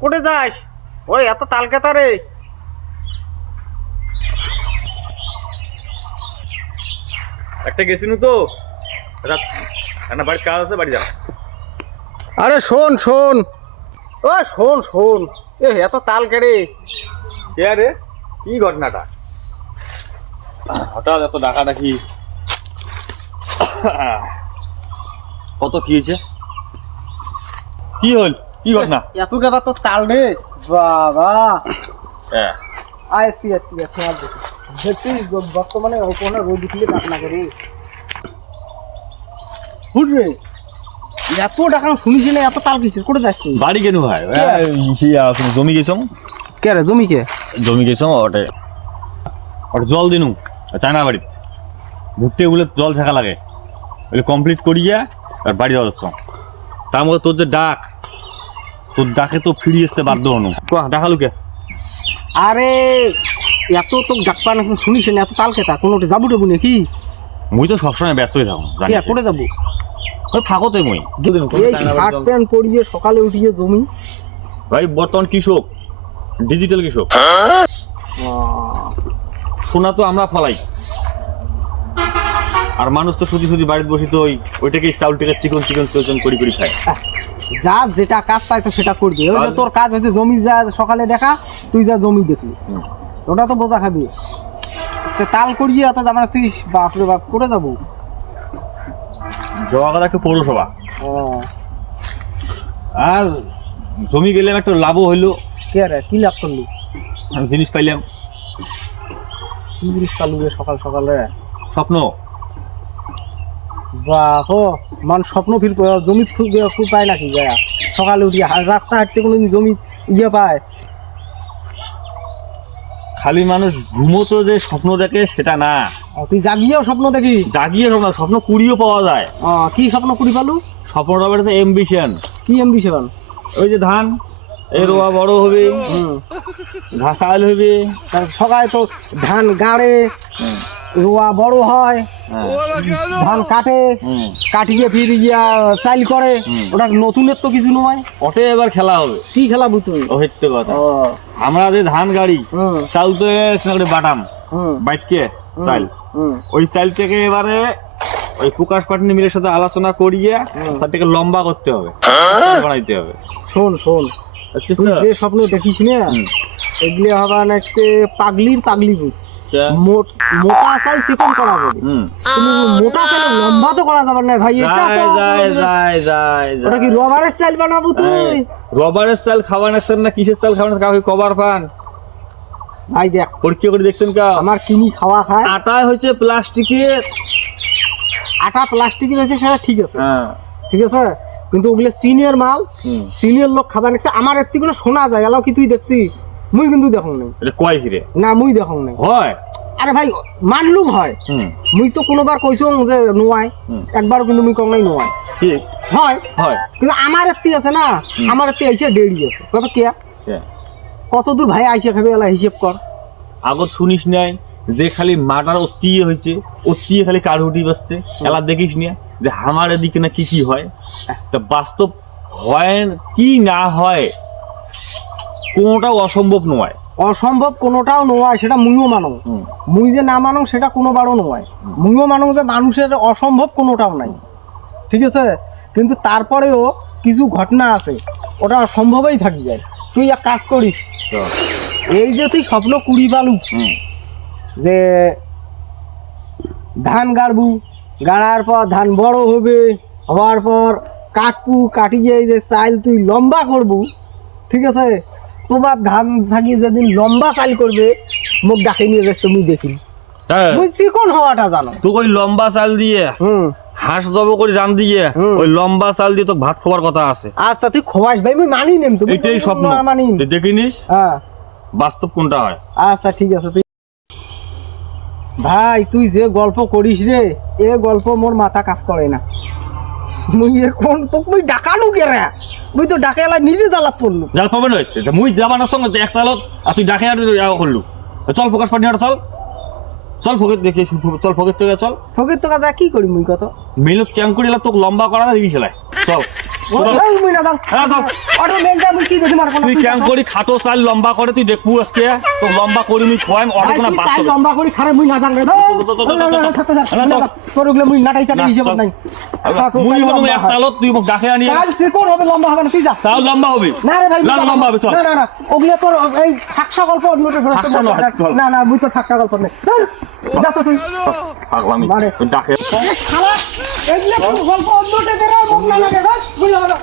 কোটে যাস? ওই এত তালকাতা রে। একটা গেছিনু তো রাত না, বাড়ির কাজ আছে, বাড়ি যা। আরে শোন শোন, ও শোন শোন, এত তাল কেড়ে। কে রে? কি ঘটনাটা? হঠাৎ এত ডাকা ডাকি, কত কি হয়েছে? কি হল? কি ঘটনা? এত কেবা তো তাল রে বাবা। হ্যাঁ, আয় তুই তুই আর দেখছিস বর্তমানে কোনো রোদ দিলে কাজ না করি বুঝবে। এত ডাকা শুনিস না, এত তাল কিসের? কোটে যাস তুই? বাড়ি কেন ভাই? জমি গেছ? কে রে? জমি কে? জমি গেছ ওটে, ওটা জল দিনু চায়না বাড়ি ভুট্টে গুলো জল থাকা লাগে, ওগুলো কমপ্লিট করিয়া আর বাড়ি যাওয়া যাচ্ছ। তার মধ্যে তোর যে ডাক, তোর ডাকে তো ফিরিয়ে আসতে বাধ্য হনু। ডাকালু কে? আরে এত তো ডাক্তার না শুনিস না, এত তাল খেতা কোনোটা যাবো টেবু নাকি? মুই তো সবসময় ব্যস্ত হয়ে থাকুন, কোটে যাবো? ওই ফাঁকতে মুই এই শার্ট প্যান্ট পরিয়ে সকালে উঠিয়ে জমি। ভাই বর্তমান কৃষক, ডিজিটাল কৃষক। সোনা তো আমরা ফলাই, আর মানুষ তো শুধু শুধু বাড়িতে বসে তো ওইটাকে চাউলটাকে চিকন চিকন চিকন করি করি খায়। যা যেটা কাজ তাই তো সেটা করবি। ওই যে তোর কাজ হচ্ছে জমি যা সকালে দেখা, তুই যা জমি দেখবি, ওটা তো বোঝা খাবি। তাল করিয়ে এত জানাচ্ছিস, বাপরে বাপ, করে যাবো। জবাগাদা একটা পৌরসভা, ও আর জমি গেলাম, একটা লাভও হইলো। কে রে? কি লাভ করলি? আমি জিনিস পাইলাম। কি জিনিস পালু রে সকাল সকালে? স্বপ্ন। বাহ, মান স্বপ্ন ফির জমি খুব পায় নাকি গায়া সকালে উঠিয়ে? রাস্তা হাঁটতে কোনো জমি ইয়ে পায়? খালি মানুষ ঘুমোতো যে স্বপ্ন দেখে সেটা না, তুই জাগিয়েও স্বপ্ন দেখি? জাগিয়ে স্বপ্ন, স্বপ্ন কুড়িও পাওয়া যায়। কি স্বপ্ন কুড়ি পালু? স্বপ্নটা বেড়েছে এমবিশন। কি এমবিশন? ওই যে ধান এই রোয়া বড় হবে, ঘাসাল হবে, সকালে তো ধান গাড়ে, রোয়া বড় হয়, ধান কাটে, কাটিয়ে ফির গিয়া চাইল করে। ওটা নতুনের তো কিছু নয়, ওটে এবার খেলা হবে। কি খেলা বুঝুন? সত্য কথা, আমরা যে ধান গাড়ি চাল তো বাটাম বাইটকে চাল, ওই চাল থেকে এবারে ওই প্রকাশ পাটনি মিলের সাথে আলোচনা করিয়ে তারটাকে লম্বা করতে হবে, বানাইতে হবে। শোন শোন, তুই যে স্বপ্ন দেখিস না, এগুলি হবে না পাগলির পাগলি বুঝ। মোটা চাল চিকন করা যাবে, কিন্তু মোটা চাল লম্বা তো করা যাবে না ভাই। ওটা কি রবারের চাল বানাবো তুই? রবারের চাল খাওয়া নাকছেন না কিসের চাল খাওয়া? কাউকে কভার পান ভাই? দেখ পরীক্ষা করে দেখছেন কা? আমার কিনি খাওয়া খায়। আটা হচ্ছে প্লাস্টিকের, আটা প্লাস্টিকের হয়েছে, সেটা ঠিক আছে, ঠিক আছে, কিন্তু ওগুলো চীনের মাল, চীনের লোক খাবার নিচ্ছে। আমার এর থেকে শোনা যায় এলাও কি তুই দেখছিস? মুই কিন্তু দেখুন নাই। এটা কয় ফিরে না, মুই দেখুন নাই। হয়? আরে ভাই মানলুম হয়, মুই তো কোনোবার কইছো যে নোয়াই, একবারও কিন্তু মুই কম নাই নোয়াই। ঠিক হয় হয়, কিন্তু আমার এর আছে না, আমার এর আইসে দেরি আছে কত কে কত দূর ভাই আইসে খাবে এলা হিসেব কর। আগত শুনিস নাই যে খালি মাটার অতিয়ে হয়েছে, অতিয়ে খালি কার উঠি বসছে, এলা দেখিস নিয়ে যে আমার এদিকে না কি কি হয়। তা বাস্তব হয় কি না হয়, কোনোটাও অসম্ভব নয়। অসম্ভব কোনোটাও নয়, সেটা মুইও মানো। মুই যে না মানো সেটা কোনোবারও নয়। মুইও মানো যে মানুষের অসম্ভব কোনোটাও নাই, ঠিক আছে, কিন্তু তারপরেও কিছু ঘটনা আছে ওটা অসম্ভবই থাকি যায়। তুই এক কাজ করিস, এই যে তুই স্বপ্ন কুড়ি পালু যে ধান গাড়বু, গাড়ার পর ধান বড় হবে, হওয়ার পর কাটবু, কাটিয়ে এই যে চাইল তুই লম্বা করবু, ঠিক আছে, তোমার ধান থাকি যেদিন লম্বা চাইল করবে মুখ ডাকে নিয়ে যাস তুমি দেখি। তুই চিকন হওয়াটা জানো তো ওই লম্বা চাল দিয়ে হাঁস জব করে রান দিয়ে ওই লম্বা চাল দিয়ে তো ভাত খাওয়ার কথা আছে। আচ্ছা তুই খোয়াস ভাই, মুই মানি নেম, তুমি এটাই স্বপ্ন মানি দেখিনিস। হ্যাঁ, বাস্তব কোনটা হয়? আচ্ছা ঠিক আছে। তুই ভাই তুই যে গল্প করিস রে, এ গল্প মোর মাথা কাজ করে না। মুই এখন তোকে মুই ডাকানো কে রে? মুই তো ডাকে এলা নিজে জ্বালাত পড়লু। জাল পাবে নয় মুই যাবানোর সঙ্গে এক তালত, আর তুই ডাকে আর করলু। চল প্রকাশ পাটনি চল, চল ফকির দেখে, চল ফকির থেকে চল। ফকির তো কাজা কি করি মুই কত মেলত ক্যাং করি তোকে লম্বা করা দেখি খেলায় চল। এই মুই না দাও হ্যাঁ, দাও। অটো মেনটা মুই কি দেখি মার কোন তুই কেন করি খাটো চাল লম্বা করে তুই দেখবো আজকে তো লম্বা করি মুই খোয়াম অটো কোনা চাই বাস্তব লম্বা করে খারাপ মুই না জান রে তোর ওগুলো মুই নাটাই চাটাই হিসাব নাই মুই হলো এক তালত তুই মোক ডাকে আনি কাল সে কোন হবে লম্বা হবে না তুই যা চাল লম্বা হবে না রে ভাই না লম্বা হবে চল না না না ওগুলো তোর এই ঠাকসা গল্প ঠাকসা নয়, চল। না না মুই তো ঠাকসা গল্প নেই যা তো তুই পাগলামি মানে। ডাকে খালা এগুলো গল্প অন্যটা দেরা মোক না লাগে বুঝলা